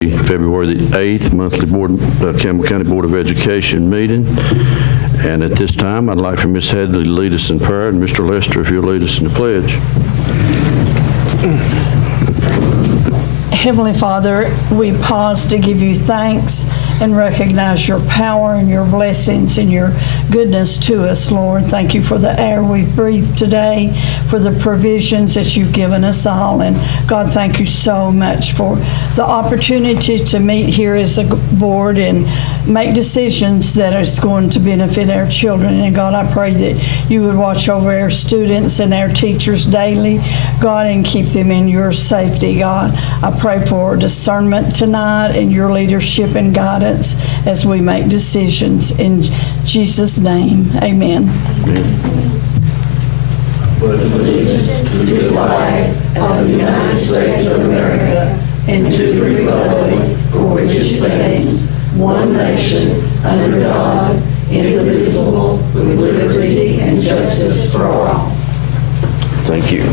February the 8th monthly Campbell County Board of Education meeting. And at this time, I'd like for Ms. Hadley to lead us in prayer, and Mr. Lester, if you'll lead us in the pledge. Heavenly Father, we pause to give you thanks and recognize your power and your blessings and your goodness to us, Lord. Thank you for the air we've breathed today, for the provisions that you've given us all. And God, thank you so much for the opportunity to meet here as a board and make decisions that are going to benefit our children. And God, I pray that you would watch over our students and our teachers daily, God, and keep them in your safety, God. I pray for discernment tonight and your leadership and guidance as we make decisions. In Jesus' name, amen. Pledge allegiance to the flag of the United States of America and to the republic for which it stands, one nation, under God, indivisible, with liberty and justice for all. Thank you.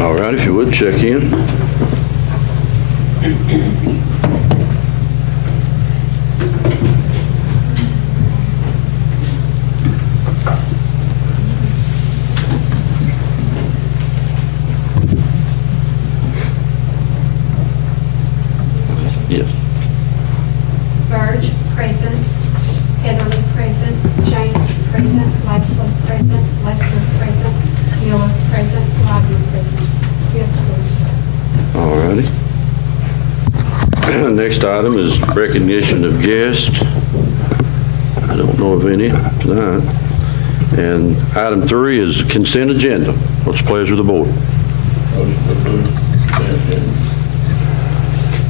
All right, if you would, check in. Yes. Burge, present. Heatherly, present. James, present. Lysley, present. Lester, present. Miller, present. Rodney, present. You have the floor, sir. All righty. Next item is recognition of guests. I don't know of any tonight. And item 3 is consent agenda. What's the pleasure of the board?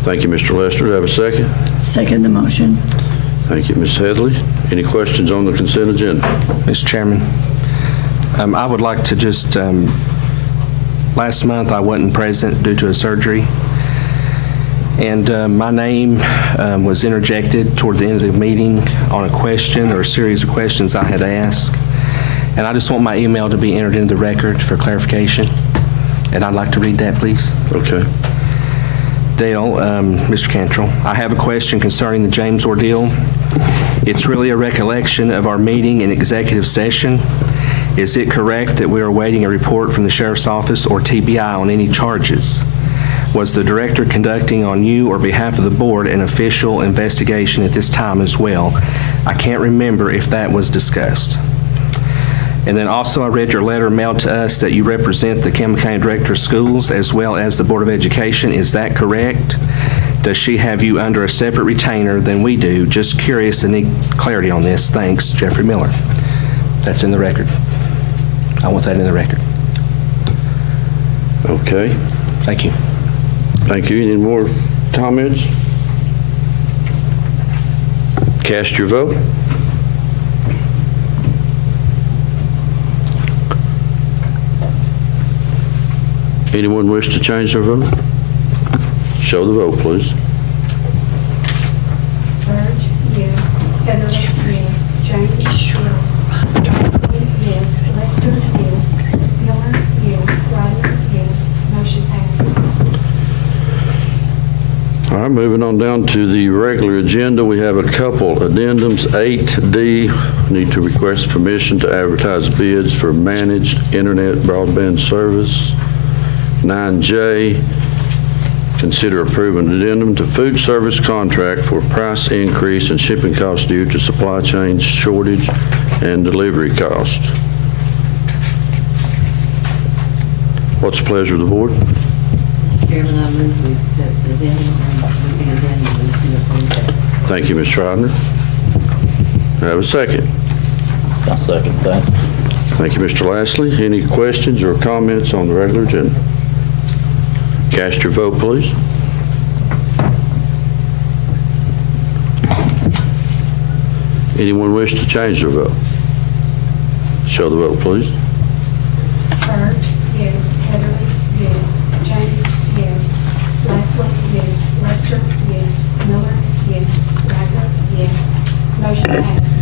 Thank you, Mr. Lester. Do I have a second? Second the motion. Thank you, Ms. Headley. Any questions on the consent agenda? Mr. Chairman, I would like to just, last month I wasn't present due to a surgery, and my name was interjected toward the end of the meeting on a question or a series of questions I had asked, and I just want my email to be entered into the record for clarification, and I'd like to read that, please. Okay. Dale, Mr. Cantrell, I have a question concerning the James ordeal. It's really a recollection of our meeting in executive session. Is it correct that we are awaiting a report from the Sheriff's Office or TBI on any charges? Was the director conducting on you or behalf of the board an official investigation at this time as well? I can't remember if that was discussed. And then also I read your letter mailed to us that you represent the Campbell County Director of Schools as well as the Board of Education. Is that correct? Does she have you under a separate retainer than we do? Just curious and need clarity on this. Thanks, Jeffrey Miller. That's in the record. I want that in the record. Okay. Thank you. Thank you. Any more comments? Cast your vote. Anyone wish to change their vote? Show the vote, please. Burge, yes. Heatherly, yes. James, yes. Lysley, yes. Lester, yes. Miller, yes. Rodney, yes. Motion passed. All right, moving on down to the regular agenda, we have a couple addendums. 8D, need to request permission to advertise bids for managed internet broadband service. 9J, consider approving an addendum to food service contract for price increase and shipping costs due to supply chain shortage and delivery cost. What's the pleasure of the board? Chairman, I move we accept the addendum and the addendum is to approve that. Thank you, Ms. Schreiner. I have a second. I second that. Thank you, Mr. Lastly. Any questions or comments on the regular agenda? Cast your vote, please. Anyone wish to change their vote? Show the vote, please. Burge, yes. Heatherly, yes. James, yes. Lysley, yes. Lester, yes. Miller, yes. Radler, yes. Motion passed.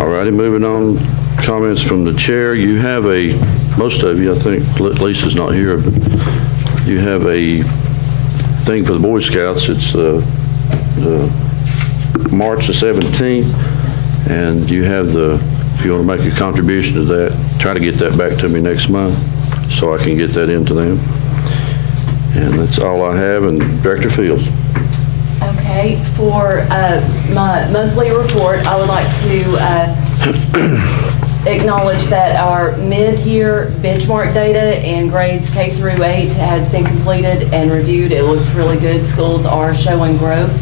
All righty, moving on, comments from the chair. You have a most of you, I think Lisa's not here, but you have a thing for the Boy Scouts. It's March the 17th, and you have if you want to make a contribution to that, try to get that back to me next month so I can get that into them. And that's all I have, and Director Fields. Okay, for my monthly report, I would like to acknowledge that our mid-year benchmark data in grades K through 8 has been completed and reviewed. It looks really good. Schools are showing growth.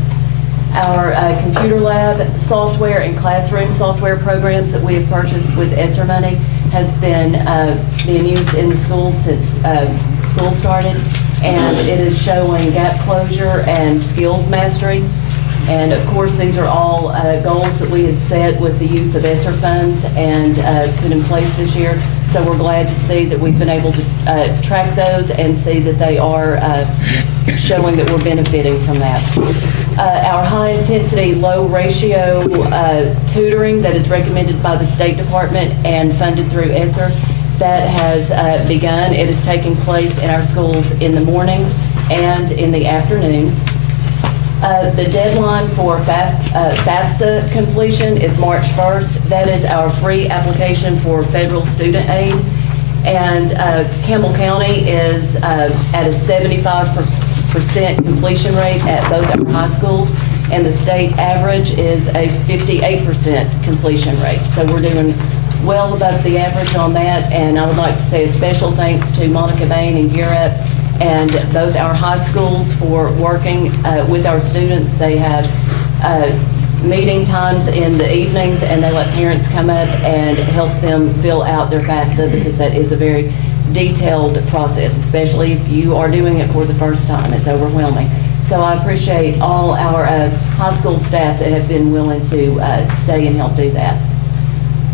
Our computer lab software and classroom software programs that we have purchased with ESSER money has been being used in the schools since school started, and it is showing gap closure and skills mastery. And of course, these are all goals that we had set with the use of ESSER funds and put in place this year. So we're glad to see that we've been able to track those and see that they are showing that we're benefiting from that. Our high-intensity, low-ratio tutoring that is recommended by the State Department and funded through ESSER, that has begun. It is taking place in our schools in the mornings and in the afternoons. The deadline for Fafsa completion is March 1st. That is our free application for federal student aid. And Campbell County is at a 75% completion rate at both our high schools, and the state average is a 58% completion rate. So we're doing well above the average on that, and I would like to say a special thanks to Monica Bain and Gear Up and both our high schools for working with our students. They have meeting times in the evenings, and they let parents come up and help them fill out their FAFSA, because that is a very detailed process, especially if you are doing it for the first time. It's overwhelming. So I appreciate all our high school staff that have been willing to stay and help do that.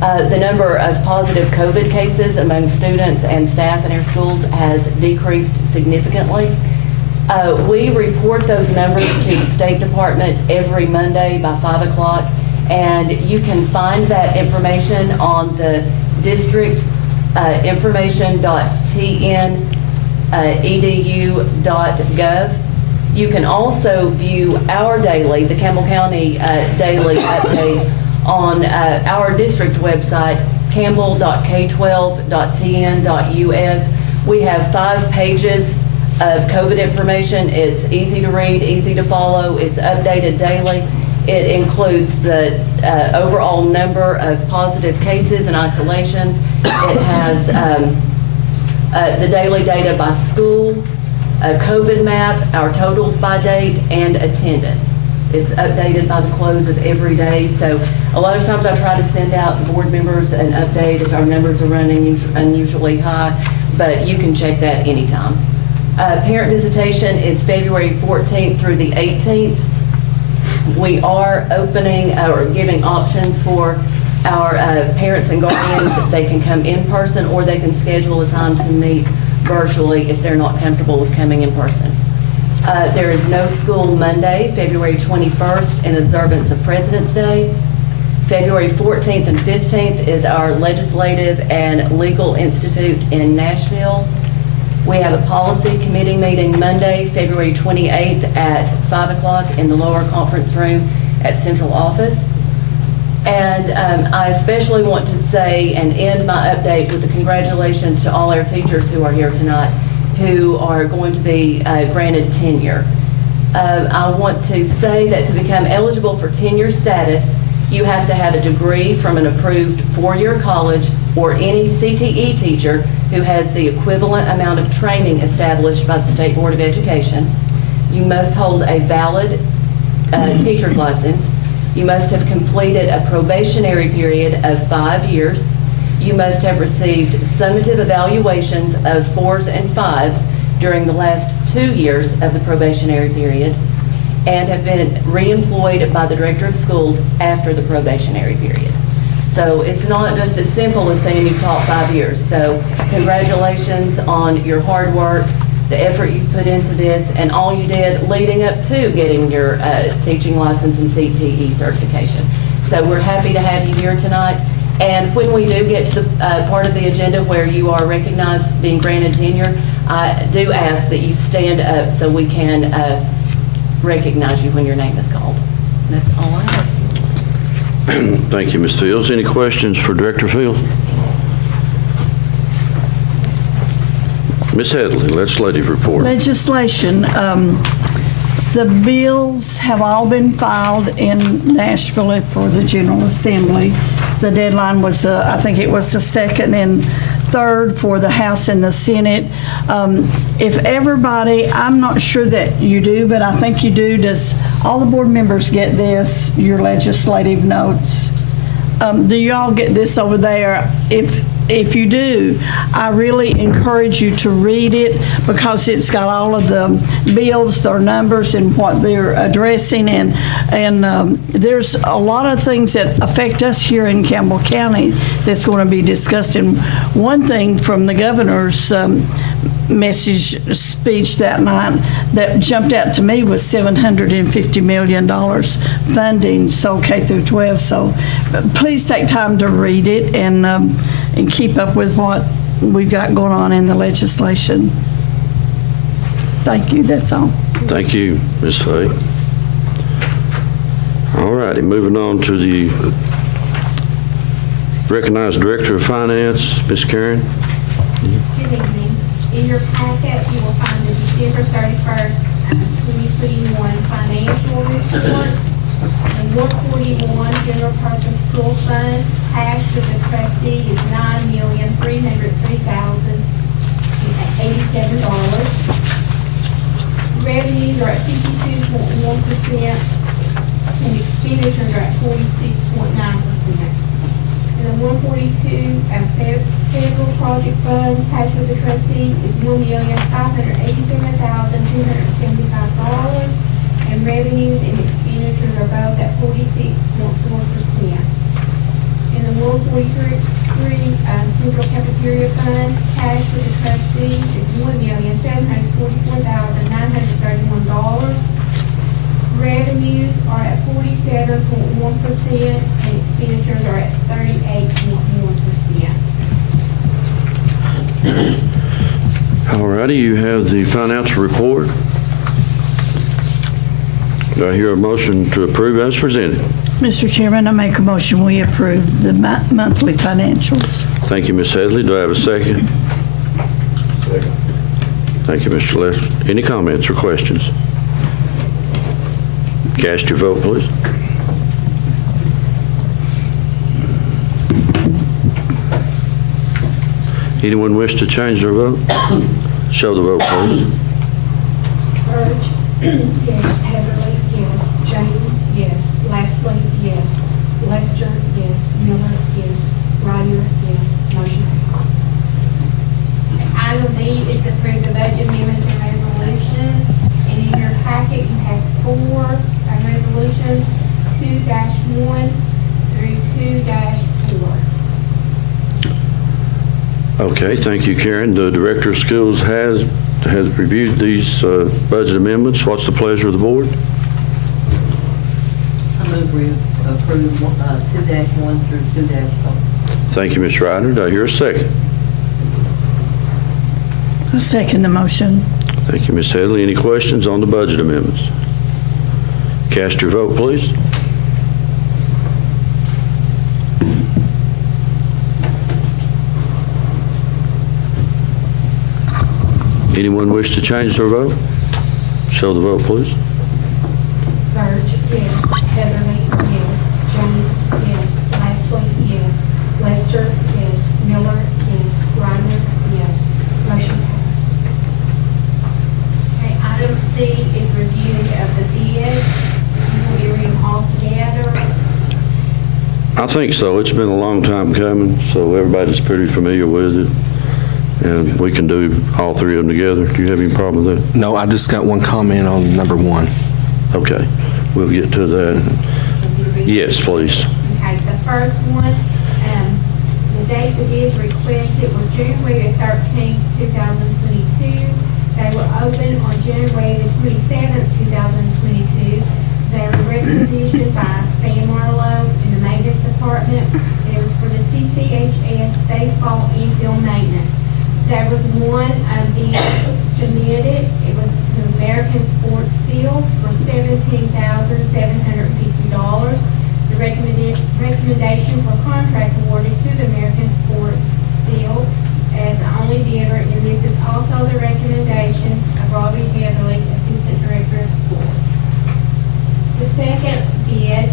The number of positive COVID cases among students and staff in our schools has decreased significantly. We report those numbers to the State Department every Monday by 5 o'clock, and you can find that information on the district information.tnedu.gov. You can also view our daily, the Campbell County daily update on our district website, campbell.k12.tn.us. We have 5 pages of COVID information. It's easy to read, easy to follow. It's updated daily. It includes the overall number of positive cases and isolations. It has the daily data by school, a COVID map, our totals by date, and attendance. It's updated by the close of every day. So a lot of times I try to send out board members an update if our numbers are running unusually high, but you can check that anytime. Parent visitation is February 14th through the 18th. We are opening or giving options for our parents and guardians. They can come in person, or they can schedule a time to meet virtually if they're not comfortable with coming in person. There is no school Monday, February 21st, in observance of President's Day. February 14th and 15th is our Legislative and Legal Institute in Nashville. We have a policy committee meeting Monday, February 28th at 5 o'clock in the lower conference room at Central Office. And I especially want to say and end my update with the congratulations to all our teachers who are here tonight, who are going to be granted tenure. I want to say that to become eligible for tenure status, you have to have a degree from an approved four-year college or any CTE teacher who has the equivalent amount of training established by the State Board of Education. You must hold a valid teacher's license. You must have completed a probationary period of 5 years. You must have received summative evaluations of 4s and 5s during the last 2 years of the probationary period, and have been reemployed by the Director of Schools after the probationary period. So it's not just as simple as saying you've taught 5 years. So congratulations on your hard work, the effort you've put into this, and all you did leading up to getting your teaching license and CTE certification. So we're happy to have you here tonight, And when we do get to the part of the agenda where you are recognized, being granted tenure, I do ask that you stand up so we can recognize you when your name is called. And that's all I have. Thank you, Ms. Fields. Any questions for Director Fields? Ms. Headley, legislative report. Legislation, the bills have all been filed in Nashville for the General Assembly. The deadline was, I think it was the 2nd and 3rd for the House and the Senate. If everybody, I'm not sure that you do, but I think you do, does all the board members get this, your legislative notes? Do you all get this over there? If you do, I really encourage you to read it because it's got all of the bills, their numbers, and what they're addressing. And there's a lot of things that affect us here in Campbell County that's going to be discussed. And one thing from the governor's speech that night that jumped out to me was $750 million funding, so K through 12. So please take time to read it and keep up with what we've got going on in the legislation. Thank you, that's all. Thank you, Ms. Fay. All righty, moving on to the recognized Director of Finance, Ms. Karen. Good evening. In your packet, you will find the December 31st, 2021 financial report. In 141 general purpose school fund, cash with the trustee is $9,303,087. Revenues are at 52.1%, and expenditures are at 46.9%. And the 142 federal project fund, cash with the trustee is $1,587,275, and revenues and expenditures are both at 46.4%. In the 143 central cafeteria fund, cash with the trustees is $1,744,931. Revenues are at 47.1% and expenditures are at 38.1%. All righty, you have the financial report. Do I hear a motion to approve as presented? Mr. Chairman, I make a motion we approve the monthly financials. Thank you, Ms. Headley. Do I have a second? Second. Thank you, Mr. Lester. Any comments or questions? Cast your vote, please. Anyone wish to change their vote? Show the vote, please. Burge, yes. Heatherly, yes. James, yes. Leslie, yes. Lester, yes. Miller, yes. Ryder, yes. Motion passed. Item B is to approve the budget amendments and resolutions. And in your packet, you have 4 resolutions, 2-1 through 2-4. Okay, thank you, Karen. The Director of Schools has reviewed these budget amendments. What's the pleasure of the board? I move we approve 2-1 through 2-4. Thank you, Ms. Ryder. Do I hear a second? I second the motion. Thank you, Ms. Headley. Any questions on the budget amendments? Cast your vote, please. Anyone wish to change their vote? Show the vote, please. Burge, yes. Heatherly, yes. James, yes. Leslie, yes. Lester, yes. Miller, yes. Ryder, yes. Motion passed. Okay, item C is reviewing of the bids. Will you read them all together? I think so. It's been a long time coming, so everybody's pretty familiar with it. And we can do all 3 of them together. Do you have any problem with that? No, I just got one comment on number 1. Okay, we'll get to that. Yes, please. Okay, the first one, the date the bids requested was January 13th, 2022. They were open on January the 27th, 2022. They were requisitioned by Stan Marlowe in the maintenance department. It was for the CCHS baseball infield maintenance. There was one bid submitted. It was the American Sports Fields for $17,750. The recommendation for contract award is to the American Sports Field as the only bidder, and this is also the recommendation of Robbie Heatherly, Assistant Director of Schools. The second bid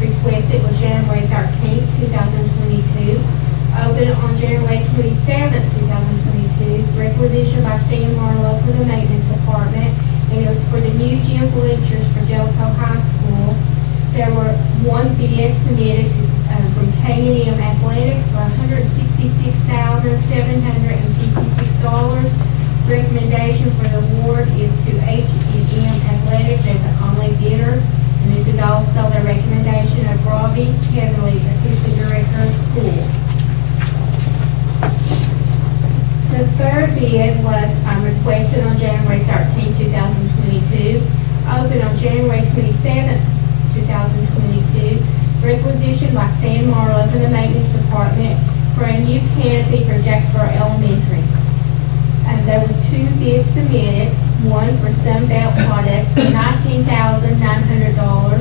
requested was January 13th, 2022. Opened on January 27th, 2022. Requisition by Stan Marlowe for the maintenance department, and it was for the new gym bleachers for Jellicoe High School. There were one bid submitted from K&M Athletics for $166,756. Recommendation for the award is to H&M Athletics as the only bidder, and this is also the recommendation of Robbie Heatherly, Assistant Director of Schools. The third bid was requested on January 13, 2022, opened on January 27, 2022. Requisition by Stan Marlowe for the maintenance department for a new canopy for Jacksboro Elementary. There was two bids submitted, one for Sunbelt Products for $19,900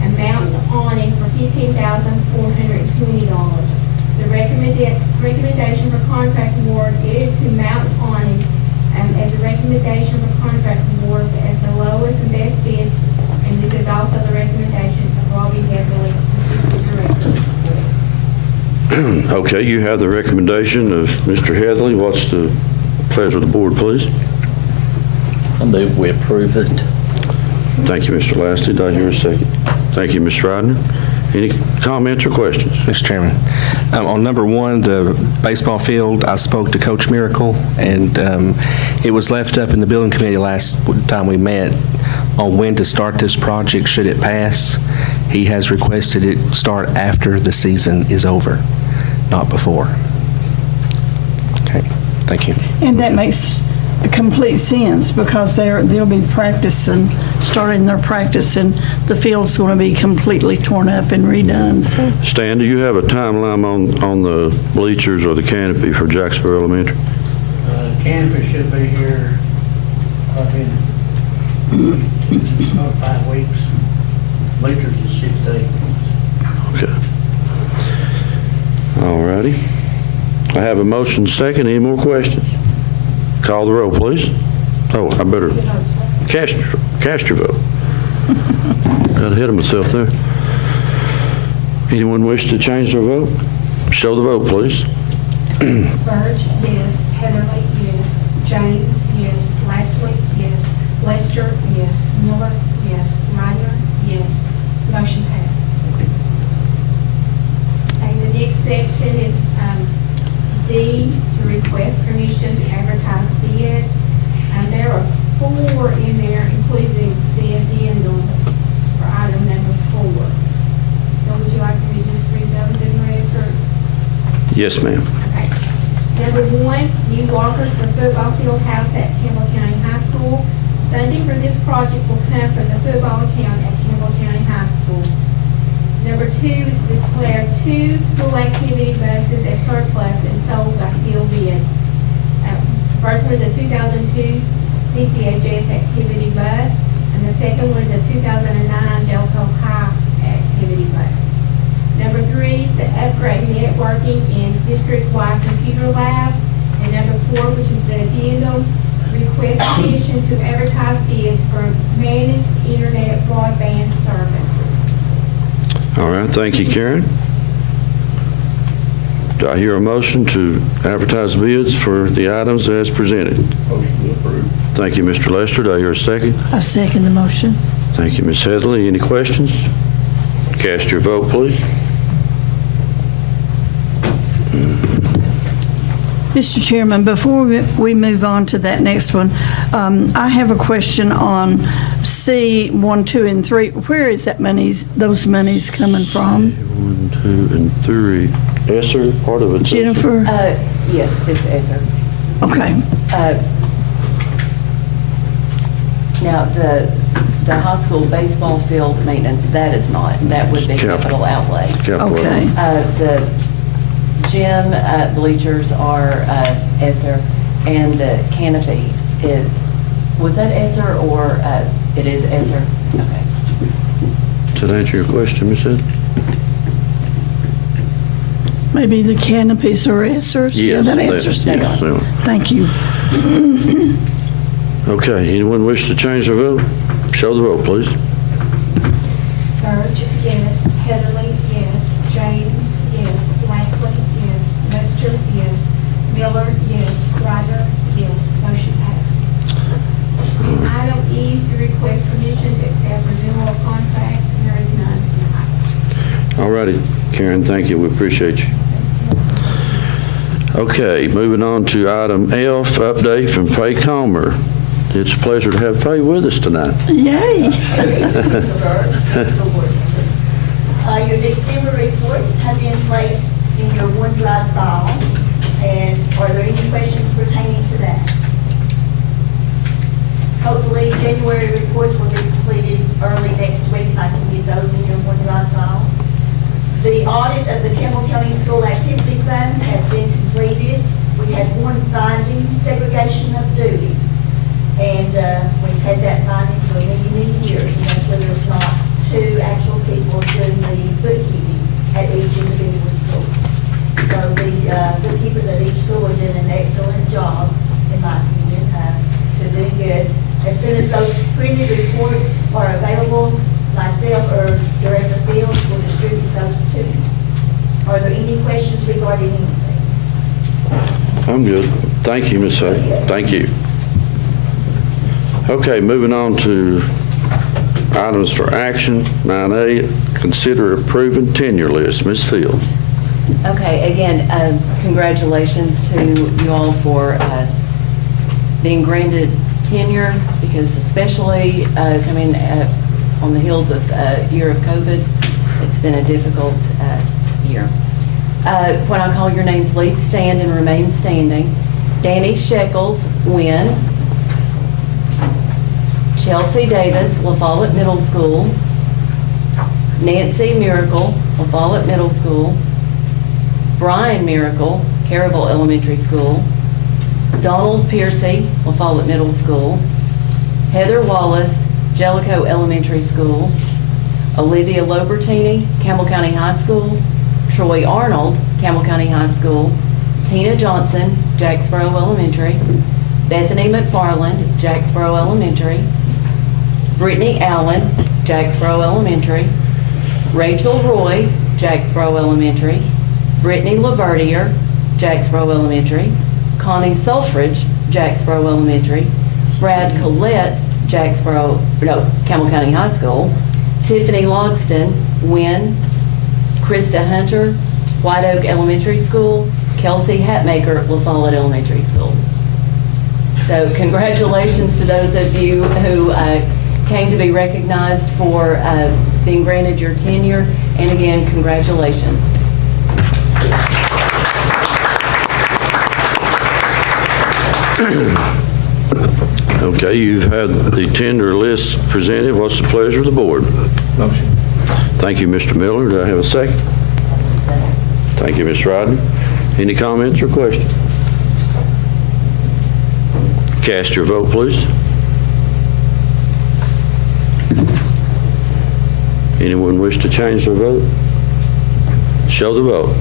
and Mountain Awning for $15,420. The recommendation for contract award is to Mountain Awning as a recommendation for contract award as the lowest and best bid, and this is also the recommendation of Robbie Heatherly, Assistant Director of Schools. Okay, you have the recommendation of Mr. Heatherly. What's the pleasure of the board, please? I move we approve it. Thank you, Mr. Lastly. Do I hear a second? Thank you, Ms. Ridner. Any comments or questions? Mr. Chairman, on number one, the baseball field, I spoke to Coach Miracle, and it was left up in the building committee last time we met on when to start this project should it pass. He has requested it start after the season is over, not before. Okay, thank you. And that makes complete sense because they'll be practicing, starting their practice, and the field's going to be completely torn up and redone. So Stan, do you have a timeline on the bleachers or the canopy for Jacksboro Elementary? Canopy should be here probably in about 5 weeks. Bleachers is 6 to 8 weeks. Okay. All righty. I have a motion second. Any more questions? Call the roll, please. Oh, I better cast your vote. Got ahead of myself there. Anyone wish to change their vote? Show the vote, please. Burge, yes. Heatherly, yes. James, yes. Lastly, yes. Lester, yes. Miller, yes. Ryder, yes. Motion passed. And the next section is D, to request permission to advertise bids. And there are 4 in there, including the addendum for item number 4. So would you like me to just read those in record? Yes, ma'am. Okay. Number 1, new walkers for football field house at Campbell County High School. Funding for this project will come from the football account at Campbell County High School. Number 2 is to declare 2 school activity buses as surplus and sold by sealed bid. First one is a 2002 CCHS activity bus, and the second one is a 2009 Delco High activity bus. Number 3 is to upgrade networking in district-wide computer labs. And number 4, which is the addendum, request permission to advertise bids for managed internet broadband service. All right, thank you, Karen. Do I hear a motion to advertise bids for the items as presented? Motion to approve. Thank you, Mr. Lester. Do I hear a second? I second the motion. Thank you, Ms. Heatherly. Any questions? Cast your vote, please. Mr. Chairman, before we move on to that next one, I have a question on C 1, 2, and 3. Where is those monies coming from? 1, 2, and 3. Esser, part of it. Jennifer? Yes, it's ESSER. Okay. Now, the high school baseball field maintenance, that is not. That would be capital outlay. Capital. Okay. The gym bleachers are ESSER, and the canopy is, was that ESSER or it is ESSER? Okay. Does that answer your question, Ms. Ed? Maybe the canopies are answers? Yeah, Yes, that answers yes, that. they are. Thank you. Okay, anyone wish to change their vote? Show the vote, please. Burge, yes. Heatherly, yes. James, yes. Leslie, yes. Lester, yes. Miller, yes. Ryder, yes. Motion passed. Item E is to request permission to accept renewal of contracts, and there is none tonight. All righty, Karen, thank you, we appreciate you. Okay, moving on to item F, update from Faye Comer. It's a pleasure to have Faye with us tonight. Yay. Your December reports have been placed in your OneDrive file, and are there any questions pertaining to that? Hopefully, January reports will be completed early next week, and I can get those in your OneDrive files. The audit of the Campbell County School Activity Funds has been completed. We had one finding, segregation of duties, and we've had that finding for many, many years, and that's where there's not two actual people doing the bookkeeping at each individual school. So the bookkeepers at each school are doing an excellent job, in my opinion. They're doing good. As soon as those printed reports are available, myself or Director Fields will distribute those to you. Are there any questions regarding anything? I'm good. Thank you, Ms. Faye. Thank you. Okay, moving on to items for action. 9A, consider approving tenure list. Ms. Fields. Okay, again, congratulations to you all for being granted tenure, because especially coming on the heels of a year of COVID, it's been a difficult year. When I call your name, please stand and remain standing. Danny Shekels, Wynn. Chelsea Davis, La Follette Middle School. Nancy Miracle, La Follette Middle School. Brian Miracle, Caryville Elementary School. Donald Piercy, La Follette Middle School. Heather Wallace, Jellicoe Elementary School. Olivia Lobertini, Campbell County High School. Troy Arnold, Campbell County High School. Tina Johnson, Jacksboro Elementary. Bethany McFarland, Jacksboro Elementary. Brittany Allen, Jacksboro Elementary. Rachel Roy, Jacksboro Elementary. Brittany Laverdier, Jacksboro Elementary. Connie Selfridge, Jacksboro Elementary. Brad Collette, Campbell County High School. Tiffany Logston, Wynn. Krista Hunter, White Oak Elementary School. Kelsey Hatmaker, La Follette Elementary School. So congratulations to those of you who came to be recognized for being granted your tenure. And again, congratulations. Okay, you've had the tenure list presented. What's the pleasure of the board? Motion. Thank you, Mr. Miller. Do I have a second? Thank you, Ms. Rodden. Any comments or questions? Cast your vote, please. Anyone wish to change their vote? Show the vote.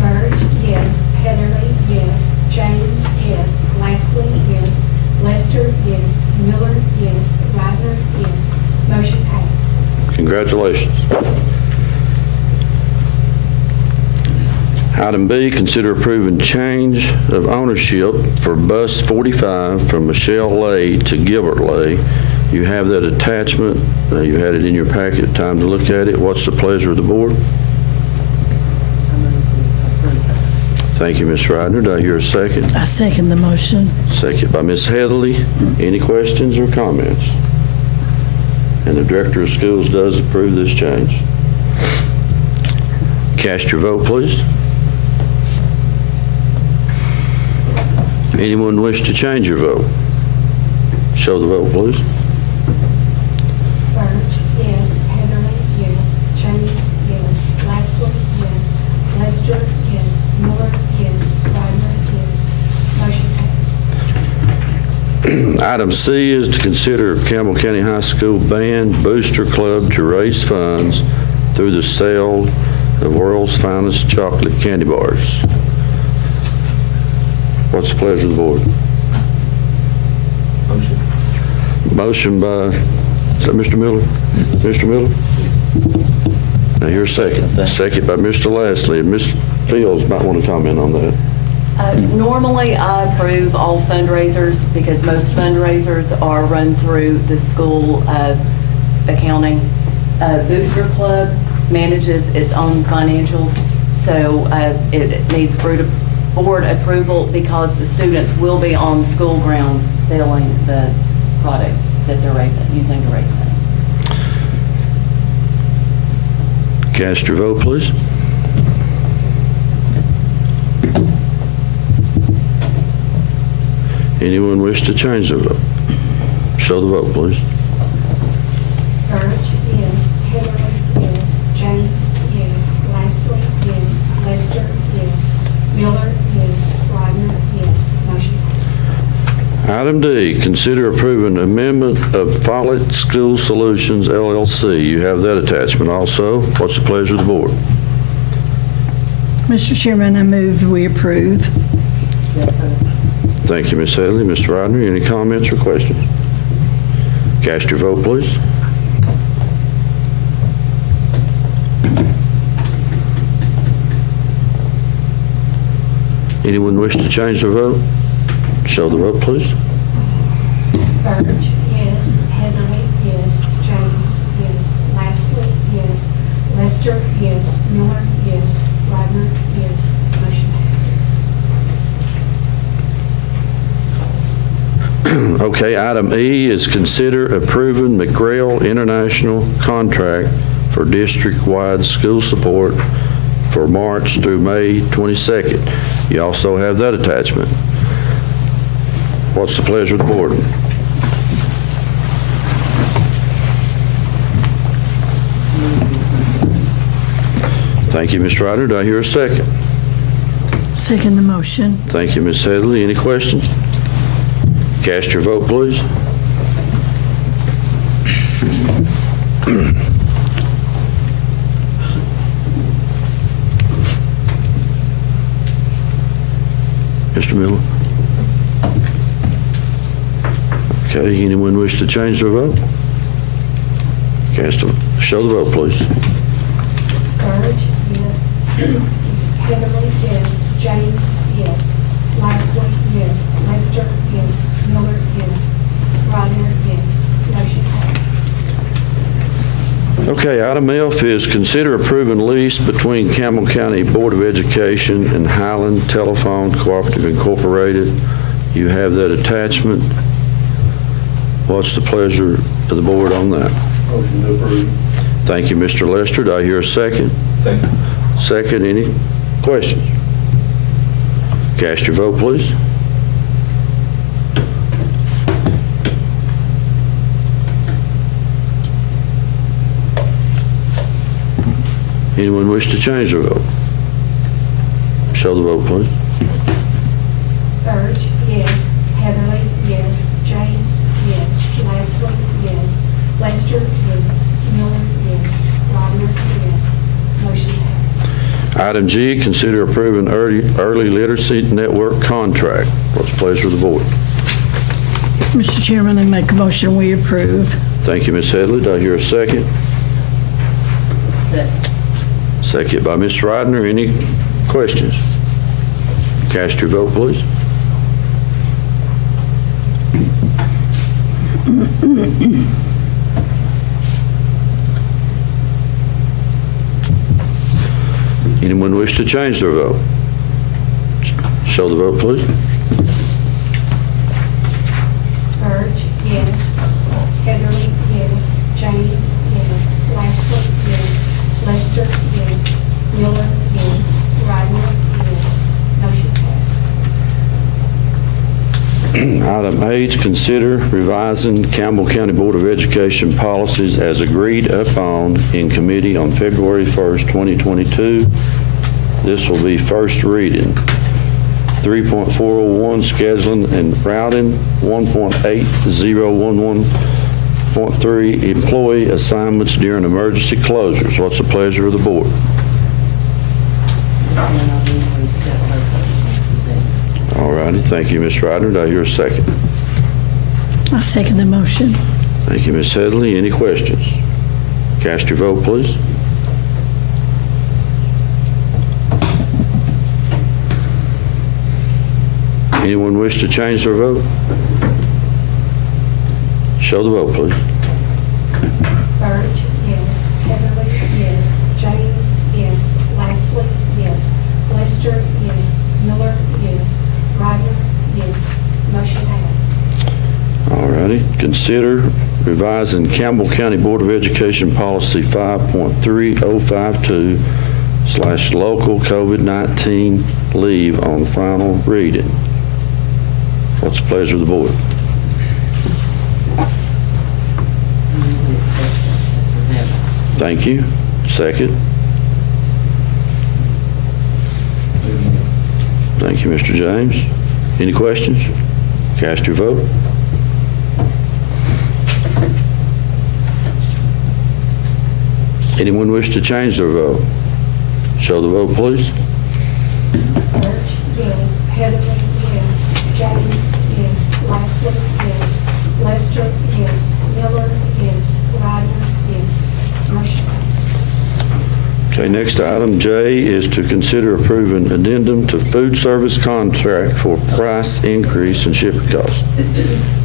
Burge, yes. Heatherly, yes. James, yes. Leslie, yes. Lester, yes. Miller, yes. Ryder, yes. Motion passed. Congratulations. Item B, consider approving change of ownership for Bus 45 from Michelle Lay to Gilbert Lay. You have that attachment. You had it in your packet. Time to look at it. What's the pleasure of the board? Thank you, Ms. Ryder. Do I hear a second? I second the motion. Second by Ms. Heatherly. Any questions or comments? And the Director of Schools does approve this change. Cast your vote, please. Anyone wish to change your vote? Show the vote, please. Lester, yes. Miller, yes. Widener, yes. Motion passed. Item C is to consider Campbell County High School Band Booster Club to raise funds through the sale of world's finest chocolate candy bars. What's the pleasure of the board? Motion by, is that Mr. Miller? Mr. Miller? Now here's a second. Second by Mr. Lastly. Ms. Fields might want to comment on that. Normally, I approve all fundraisers because most fundraisers are run through the school accounting. Booster Club manages its own financials, so it needs board approval because the students will be on school grounds selling the products that they're using to raise money. Cast your vote, please. Anyone wish to change their vote? Show the vote, please. Birch, yes. Heatherly, yes. James, yes. Lastly, yes. Lester, yes. Miller, yes. Widener, yes. Motion passed. Item D, consider approving amendment of Follett School Solutions LLC. You have that attachment also. What's the pleasure of the board? Mr. Chairman, I move we approve. Thank you, Ms. Hadley. Mr. Rodner, any comments or questions? Cast your vote, please. Anyone wish to change their vote? Show the vote, please. Birch, yes. Heatherly, yes. James, yes. Lastly, yes. Lester, yes. Miller, yes. Widener, yes. Motion passed. Okay, item E is consider approving McGrail International contract for district-wide school support for March through May 22nd. You also have that attachment. What's the pleasure of the board? Thank you, Mr. Ryder. Do I hear a second? Second the motion. Thank you, Ms. Headley. Any questions? Cast your vote, please. Mr. Miller? Okay, anyone wish to change their vote? Show the vote, please. Birch, yes. Heatherly, yes. James, yes. Lastly, yes. Lester, yes. Miller, yes. Rodner, yes. Motion passed. Okay, item F is consider approving lease between Campbell County Board of Education and Highland Telephone Cooperative Incorporated. You have that attachment. What's the pleasure of the board on that? Motion to approve. Thank you, Mr. Lester. Do I hear a second? Second. Second, any questions? Cast your vote, please. Anyone wish to change their vote? Show the vote, please. Birch, yes. Heatherly, yes. James, yes. Lastly, yes. Lester, yes. Miller, yes. Rodner, yes. Motion passed. Item G, consider approving early literacy network contract. What's the pleasure of the board? Mr. Chairman, I make a motion we approve. Thank you, Ms. Headley. Do I hear a second? Second. Second by Mr. Rodner. Any questions? Cast your vote, please. Anyone wish to change their vote? Show the vote, please. Birch, yes. Heatherly, yes. James, yes. Lastly, yes. Lester, yes. Miller, yes. Rodner, yes. Motion passed. Item H, consider revising Campbell County Board of Education policies as agreed upon in committee on February 1st, 2022. This will be first reading. 3.401, scheduling and routing. 1.8011.3, employee assignments during emergency closures. What's the pleasure of the board? And I move we accept both motions. All righty, thank you, Ms. Ryder. Do I hear a second? I second the motion. Thank you, Ms. Headley. Any questions? Cast your vote, please. Anyone wish to change their vote? Show the vote, please. Burge, yes. Heatherly, yes. James, yes. Lastly, yes. Lester, yes. Miller, yes. Ryder, yes. Motion passed. All righty. Consider revising Campbell County Board of Education Policy 5.3052/local COVID-19 leave on final reading. What's the pleasure of the board? Move we accept that as presented. Thank you. Second. Thank you, Mr. James. Any questions? Cast your vote. Anyone wish to change their vote? Show the vote, please. Burge, yes. Heatherly, yes. James, yes. Lastly, yes. Lester, yes. Miller, yes. Ryder, yes. Motion passed. Okay, next item, J, is to consider approving addendum to food service contract for price increase in shipping costs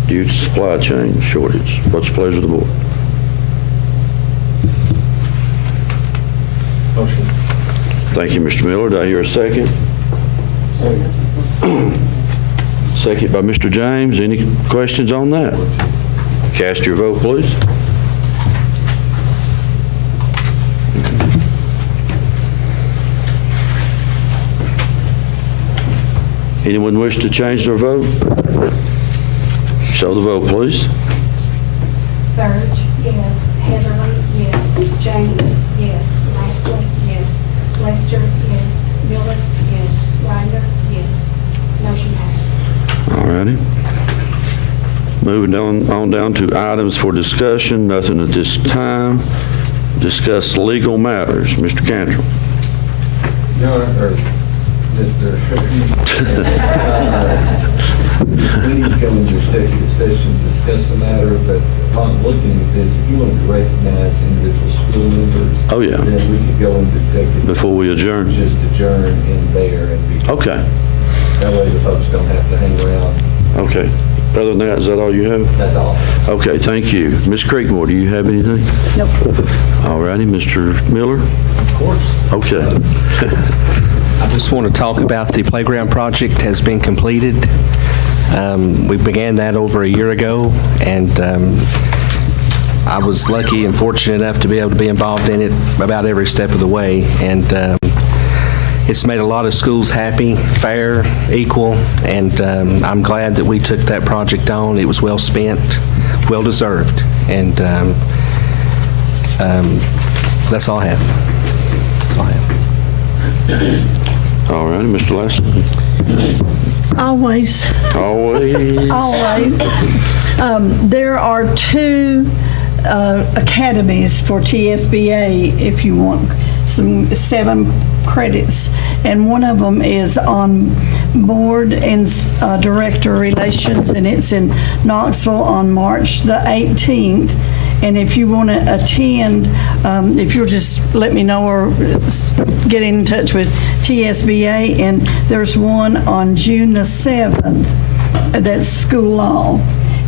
due to supply chain shortage. What's the pleasure of the board? Motion. Thank you, Mr. Miller. Do I hear a second? Second by Mr. James. Any questions on that? Cast your vote, please. Anyone wish to change their vote? Show the vote, please. Burge, yes. Heatherly, yes. James, yes. Lastly, yes. Lester, yes. Miller, yes. Ryder, yes. Motion passed. All righty. Moving on down to items for discussion, nothing at this time. Discuss legal matters. Mr. Cantrell. Your Honor, or Mr. We need to go into executive session to discuss the matter, but upon looking at this, if you want to recognize individual school members. Oh, yeah. Then we could go into executive. Before we adjourn. Just adjourn in there and be. Okay. That way the folks don't have to hang around. Okay. Other than that, is that all you have? That's all. Okay, thank you. Ms. Creekmore, do you have anything? Nope. All righty, Mr. Miller? Of course. Okay. I just want to talk about the playground project has been completed. We began that over a year ago, and I was lucky and fortunate enough to be able to be involved in it about every step of the way. And it's made a lot of schools happy, fair, equal, and I'm glad that we took that project on. It was well spent, well deserved, and that's all I have. That's all I have. All righty, Mr. Lassiter? Always. Always. Always. There are two academies for TSBA if you want some 7 credits, and one of them is on board and director relations, and it's in Knoxville on March the 18th. And if you want to attend, if you'll just let me know or get in touch with TSBA, and there's one on June the 7th, that's school law.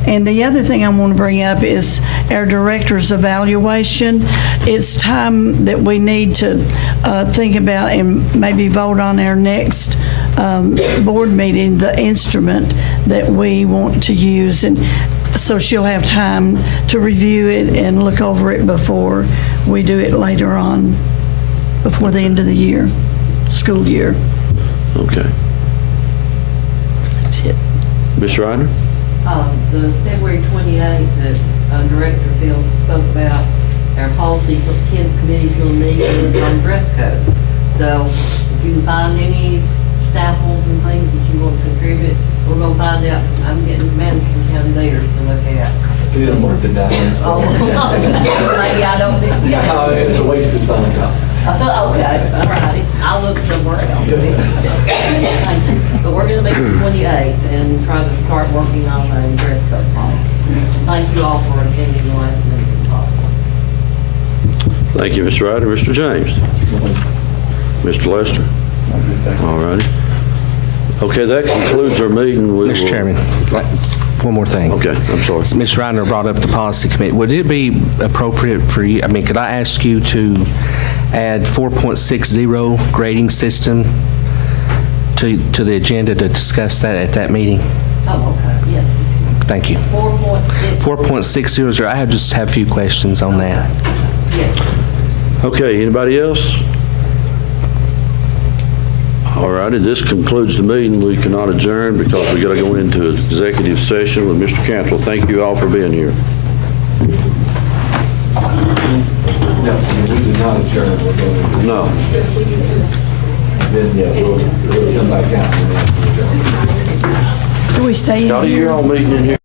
And the other thing I want to bring up is our director's evaluation. It's time that we need to think about and maybe vote on our next board meeting, the instrument that we want to use. And so she'll have time to review it and look over it before we do it later on, before the end of the year, school year. Okay. That's it. Ms. Ryder? The February 28th that Director Phil spoke about, our policy committee's going to meet on dress code. So If you can find any samples and things that you want to contribute, we're gonna find out. I'm getting Madison County theirs to look at. Them or the dollars. Oh, maybe I don't need, yeah. It's a waste of time. Okay, all righty. I'll look somewhere else. Thank you. But we're gonna meet the 28th and try to start working on a dress code policy. Thank you all for attending the last meeting. Thank you, Mr. Ryder. Mr. James? Mr. Lester? All righty. Okay, that concludes our meeting. We Mr. will- Chairman, one more thing. Okay, I'm sorry. Ms. Reiner brought up the policy committee. Would it be appropriate for you, could I ask you to add 4.60 grading system to the agenda to discuss that at that meeting? Oh, okay, yes. Thank you. 4.6. 4.600, I just have a few questions on that. Yes. Okay, anybody else? All righty, this concludes the meeting. We cannot adjourn because we got to go into executive session with Mr. Campbell. Thank you all for being here. No, we did not adjourn. We're going No. then, yeah, we'll come back out. And then adjourn. Do we stay in Scotty, here? you're all meeting in here.